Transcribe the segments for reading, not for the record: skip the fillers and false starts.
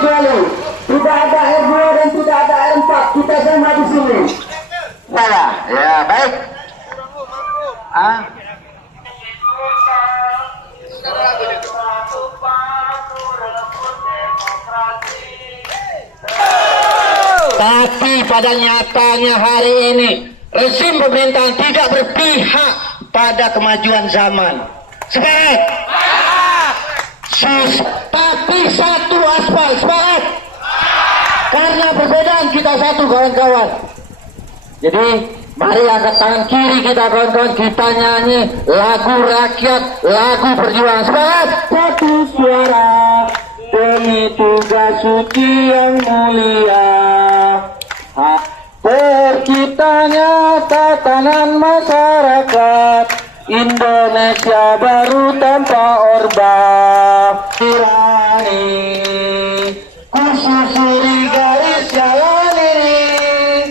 kecuali tidak ada R2 dan tidak ada R4, kita semua di sini. Ya baik. Tapi pada nyatanya hari ini rezim pemerintahan tidak berpihak pada kemajuan zaman. Semangat. Tapi satu aspal, semangat. Karena perbedaan kita satu, kawan-kawan. Jadi mari angkat tangan kiri kita, kawan-kawan, kita nyanyi lagu rakyat, lagu perjuangan. Semangat. Satu suara demi tugas suci yang mulia. Terciptanya tatanan masyarakat Indonesia baru tanpa Orba. Tirani kususuri garis jalan ini,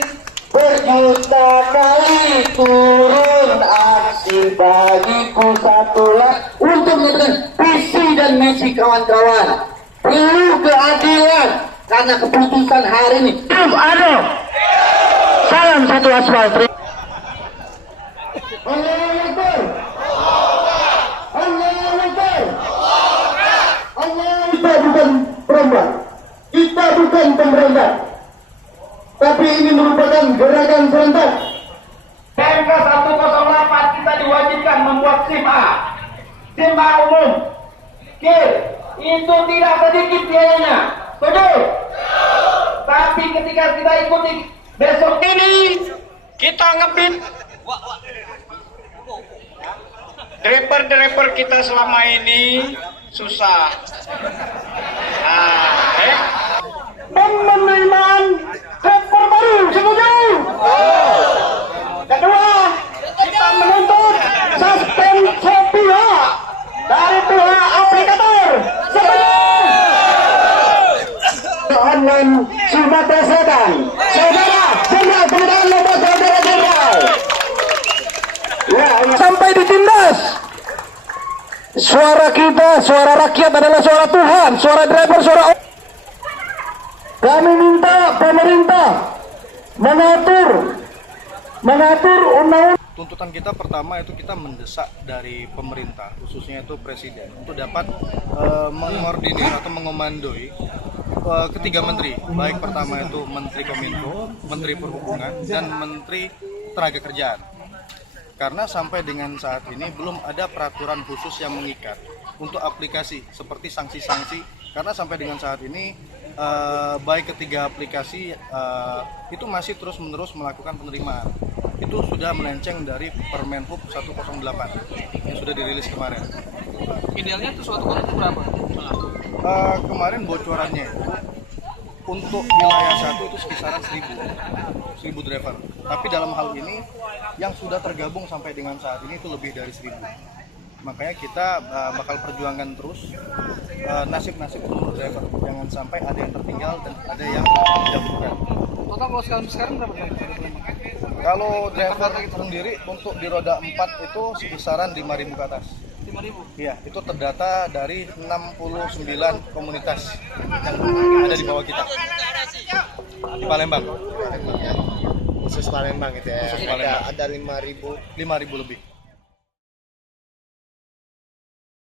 berjuta kali turun aksi bagiku satulah untuk menekan visi dan misi kawan-kawan. Perlu keadilan karena keputusan hari ini belum ada. Salam satu aspal. Kita bukan perempuan, kita bukan pemerintah, tapi ini merupakan gerakan serentak. PMK 108 kita diwajibkan membuat SIM A, SIM A umum, KIR, itu tidak sedikit biayanya, setuju? Tapi ketika kita ikuti besok ini kita ngebit driver kita selama ini susah. Penerimaan driver baru, setuju? Kedua, kita menuntut suspend sepihak dari pihak aplikator, setuju? Online Sumatera Selatan, saudara jenderal pengadaan lepas saudara jenderal. Sampai ditindas. Suara kita, suara rakyat adalah suara Tuhan, suara driver, suara. Kami minta pemerintah mengatur undang-undang. Tuntutan kita pertama itu kita mendesak dari pemerintah, khususnya itu presiden, untuk dapat mengordinir atau mengomandoi ketiga menteri, baik pertama itu Menteri Kominfo, Menteri Perhubungan, dan Menteri Tenaga Kerjaan. Karena sampai dengan saat ini belum ada peraturan khusus yang mengikat untuk aplikasi seperti sanksi-sanksi. Karena sampai dengan saat ini baik ketiga aplikasi itu masih terus-menerus melakukan penerimaan. Itu sudah melenceng dari Permenhub 108 yang sudah dirilis kemarin. Idealnya itu suatu kota berapa? Kemarin bocorannya itu untuk wilayah satu itu sekisaran 1000 driver. Tapi dalam hal ini yang sudah tergabung sampai dengan saat ini itu lebih dari 1000. Makanya kita bakal perjuangkan terus nasib-nasib untuk driver. Jangan sampai ada yang tertinggal dan ada yang dijauhkan. Total kalau sekarang berapa? Kalau driver sendiri untuk di roda 4 itu sekisaran 5.000 ke atas. 5.000? Iya, itu terdata dari 69 komunitas yang ada di bawah kita. Di Palembang. Khusus Palembang itu ya. Khusus Palembang. Ada 5.000 5.000 lebih.